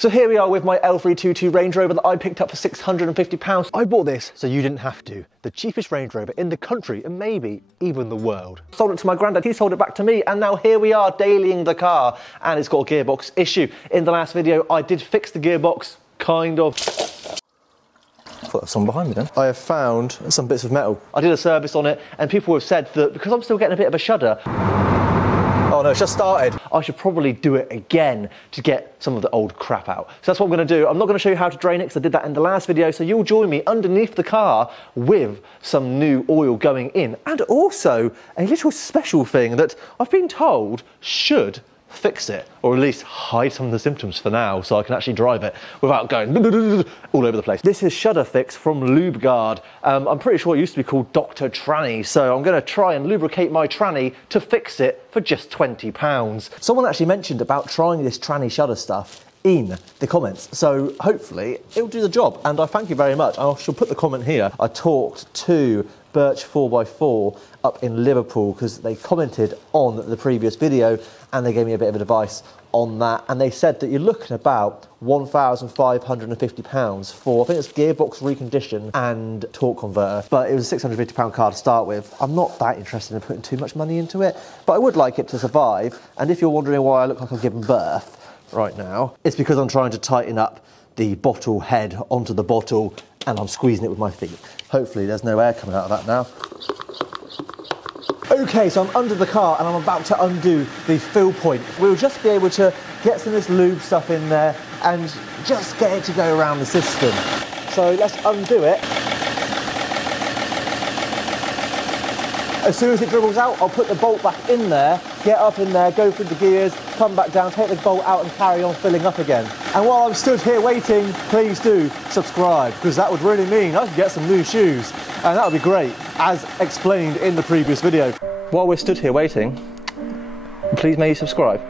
So here we are with my L322 Range Rover that I picked up for £650. I bought this so you didn't have to. The cheapest Range Rover in the country and maybe even the world. Sold it to my granddad, he sold it back to me, and now here we are dailying the car, and it's got a gearbox issue. In the last video, I did fix the gearbox, kind of. I thought there was someone behind me then. I have found some bits of metal. I did a service on it, and people have said that because I'm still getting a bit of a shudder, oh no, it's just started, I should probably do it again to get some of the old crap out. So that's what I'm going to do. I'm not going to show you how to drain it because I did that in the last video, so you'll join me underneath the car with some new oil going in, and also a little special thing that I've been told should fix it, or at least hide some of the symptoms for now so I can actually drive it without going all over the place. This is Shudder Fix from Lube Guard. I'm pretty sure it used to be called Dr. Tranny, so I'm going to try and lubricate my tranny to fix it for just £20. Someone actually mentioned about trying this tranny shudder stuff in the comments, so hopefully it'll do the job, and I thank you very much. I shall put the comment here. I talked to Birch 4x4 up in Liverpool because they commented on the previous video and they gave me a bit of advice on that, and they said that you're looking about £1,550 for, I think it's gearbox recondition and torque converter, but it was a £650 car to start with. I'm not that interested in putting too much money into it, but I would like it to survive. And if you're wondering why I look like I'm giving birth right now, it's because I'm trying to tighten up the bottle head onto the bottle and I'm squeezing it with my feet. Hopefully there's no air coming out of that now. Okay, so I'm under the car and I'm about to undo the fill point. We'll just be able to get some of this lube stuff in there and just get it to go around the system. So let's undo it. As soon as it dribbles out, I'll put the bolt back in there, get up in there, go through the gears, come back down, take the bolt out and carry on filling up again. And while I'm stood here waiting, please do subscribe, because that would really mean I could get some new shoes, and that would be great, as explained in the previous video. While we're stood here waiting, please may you subscribe.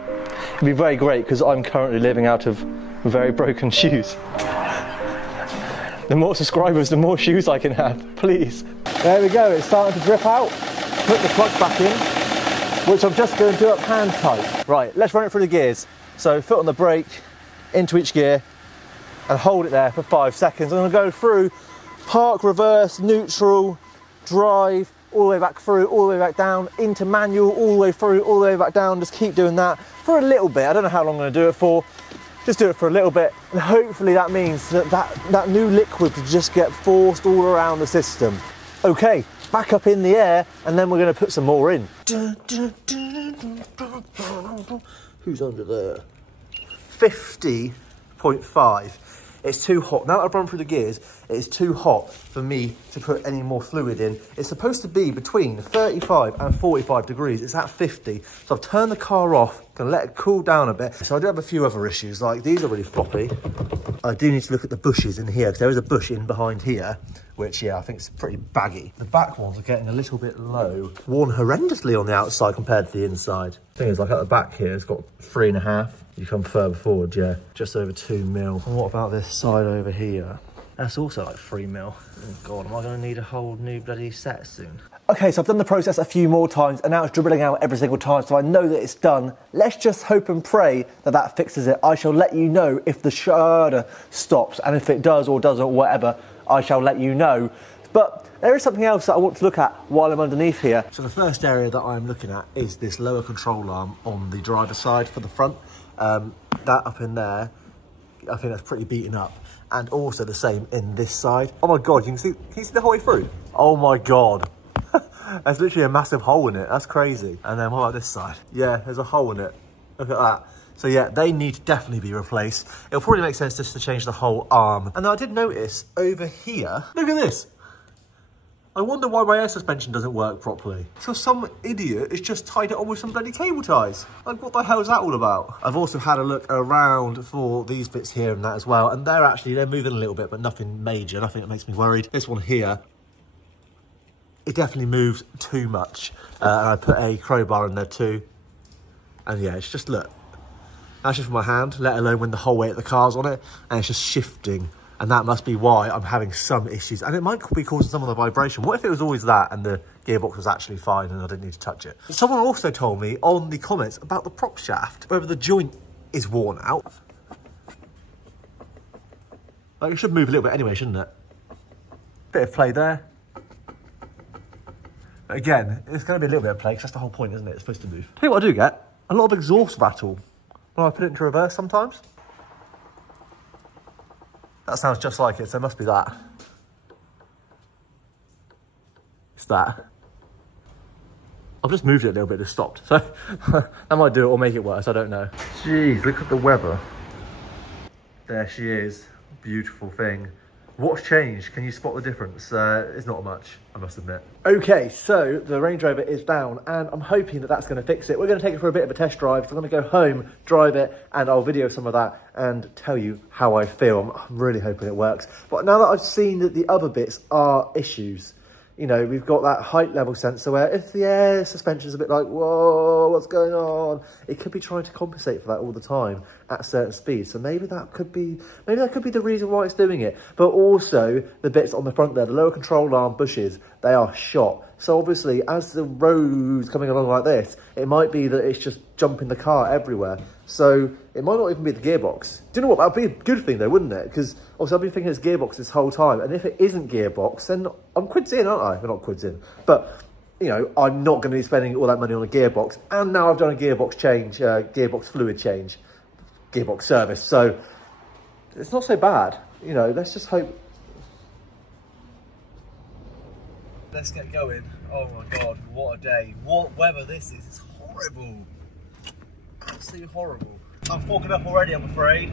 It'd be very great, because I'm currently living out of very broken shoes. The more subscribers, the more shoes I can have, please. There we go, it's starting to drip out. Put the plug back in, which I'm just going to do up hand tight. Right, let's run it through the gears. So foot on the brake, into each gear, and hold it there for 5 seconds. I'm going to go through park, reverse, neutral, drive, all the way back through, all the way back down, into manual, all the way through, all the way back down. Just keep doing that for a little bit. I don't know how long I'm going to do it for. Just do it for a little bit, and hopefully that means that new liquid will just get forced all around the system. Okay, back up in the air, and then we're going to put some more in. Who's under there? 50.5. It's too hot. Now that I've run through the gears, it is too hot for me to put any more fluid in. It's supposed to be between 35 and 45 degrees. It's at 50. So I've turned the car off, gonna let it cool down a bit. So I do have a few other issues, like these are really floppy. I do need to look at the bushes in here, because there is a bush in behind here, which, yeah, I think is pretty baggy. The back ones are getting a little bit low. Worn horrendously on the outside compared to the inside. Thing is, like at the back here, it's got 3.5. You come further forward, yeah, just over 2 mil. And what about this side over here? That's also like 3 mil. Oh God, am I gonna need a whole new bloody set soon? Okay, so I've done the process a few more times and now it's dribbling out every single time, so I know that it's done. Let's just hope and pray that that fixes it. I shall let you know if the shudder stops, and if it does or doesn't, whatever, I shall let you know. But there is something else that I want to look at while I'm underneath here. So the first area that I'm looking at is this lower control arm on the driver's side for the front. That up in there, I think that's pretty beaten up. And also the same in this side. Oh my God, can you see the whole way through? Oh my God. There's literally a massive hole in it. That's crazy. And then what about this side? Yeah, there's a hole in it. Look at that. So yeah, they need to definitely be replaced. It'll probably make sense just to change the whole arm. And I did notice over here, look at this. I wonder why my air suspension doesn't work properly. So some idiot has just tied it on with some bloody cable ties. Like, what the hell is that all about? I've also had a look around for these bits here and that as well, and they're moving a little bit, but nothing major, nothing that makes me worried. This one here, it definitely moves too much. And I put a crowbar in there too. And yeah, it's just, look, that's just for my hand, let alone when the whole weight of the car's on it, and it's just shifting. And that must be why I'm having some issues. And it might be causing some of the vibration. What if it was always that and the gearbox was actually fine and I didn't need to touch it? Someone also told me on the comments about the prop shaft, whether the joint is worn out. Like, it should move a little bit anyway, shouldn't it? Bit of play there. But again, it's going to be a little bit of play, because that's the whole point, isn't it? It's supposed to move. Tell you what I do get, a lot of exhaust rattle when I put it into reverse sometimes. That sounds just like it, so it must be that. It's that. I've just moved it a little bit, it stopped. So that might do it or make it worse, I don't know. Jeez, look at the weather. There she is, beautiful thing. What's changed? Can you spot the difference? It's not much, I must admit. Okay, so the Range Rover is down and I'm hoping that that's going to fix it. We're going to take it for a bit of a test drive. So I'm going to go home, drive it, and I'll video some of that and tell you how I feel. I'm really hoping it works. But now that I've seen that the other bits are issues, you know, we've got that height level sensor where if the air suspension's a bit like, whoa, what's going on? It could be trying to compensate for that all the time at certain speeds. So maybe that could be the reason why it's doing it. But also the bits on the front there, the lower control arm bushes, they are shot. So obviously as the road's coming along like this, it might be that it's just jumping the car everywhere. So it might not even be the gearbox. Do you know what? That would be a good thing though, wouldn't it? Because obviously I've been thinking it's gearbox this whole time. And if it isn't gearbox, then I'm quids in, aren't I? Well, not quids in. But, you know, I'm not going to be spending all that money on a gearbox. And now I've done a gearbox change, gearbox fluid change, gearbox service. So it's not so bad. You know, let's just hope. Let's get going. Oh my God, what a day. What weather this is. It's horrible. Absolutely horrible. I'm fogging up already, I'm afraid.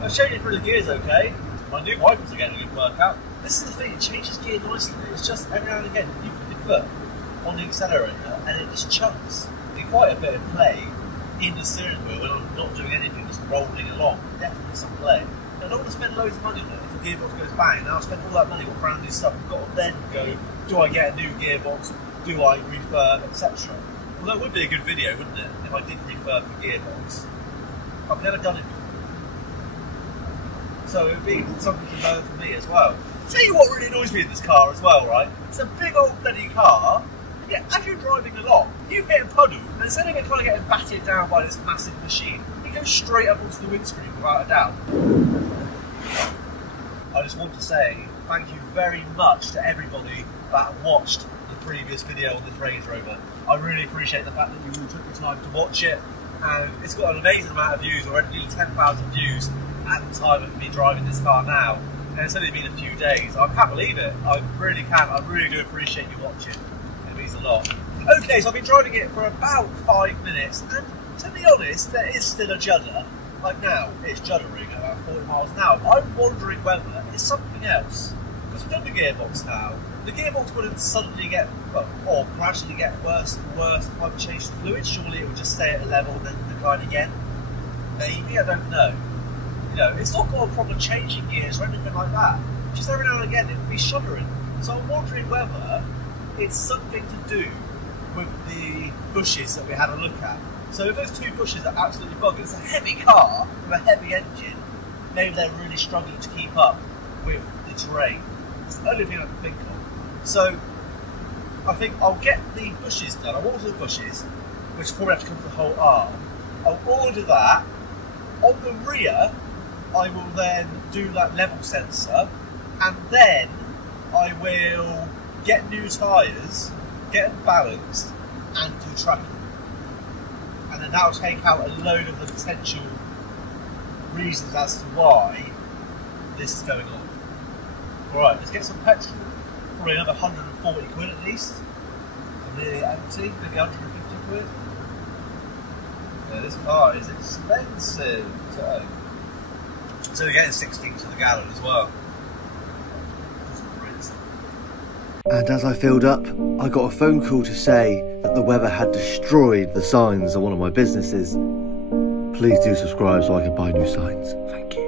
I've changed it through the gears okay. My new wipers are getting a good workout. This is the thing, it changes gear nicely. It's just every now and again, you put your foot on the accelerator and it just chunks. There's quite a bit of play in the steering wheel when I'm not doing anything, just rolling along. Definitely some play. I don't want to spend loads of money on it if the gearbox goes bang. Now I've spent all that money on brand new stuff. I've got to then go, do I get a new gearbox? Do I refurb, etc. Well, that would be a good video, wouldn't it? If I did refurb the gearbox. I've never done it before. So it would be something to learn for me as well. Tell you what really annoys me in this car as well, right? It's a big old bloody car. Yeah, as you're driving along, you hit a puddle, and instead of kind of getting battered down by this massive machine, it goes straight up onto the windscreen without a doubt. I just want to say thank you very much to everybody that watched the previous video on this Range Rover. I really appreciate the fact that you all took the time to watch it, and it's got an amazing amount of views already, nearly 10,000 views at the time of me driving this car now, and it's only been a few days. I can't believe it, I really can't. I really do appreciate you watching, it means a lot. Okay, so I've been driving it for about 5 minutes, and to be honest, there is still a judder. Like now, it's juddering at about 40 miles an hour. I'm wondering whether it's something else. Because we've done the gearbox now. The gearbox wouldn't suddenly get, well, or gradually get worse and worse if I've changed the fluid. Surely it would just stay at a level and then decline again. Maybe, I don't know. You know, it's not got a problem changing gears or anything like that. Just every now and again it would be shuddering. So I'm wondering whether it's something to do with the bushes that we had a look at. So if those two bushes are absolutely bugged, it's a heavy car with a heavy engine, maybe they're really struggling to keep up with the terrain. It's the only thing I can think of. So I think I'll get the bushes done. I'll order the bushes, which probably have to come with the whole arm. I'll order that. On the rear, I will then do that level sensor, and then I will get new tyres, get them balanced, and do tracking. And then that will take out a load of the potential reasons as to why this is going on. Alright, let's get some petrol. Probably another 140 quid at least. Nearly empty, maybe 150 quid. Yeah, this car is expensive to own. So we're getting 16 to the gallon as well. And as I filled up, I got a phone call to say that the weather had destroyed the signs on one of my businesses. Please do subscribe so I can buy new signs. Thank you.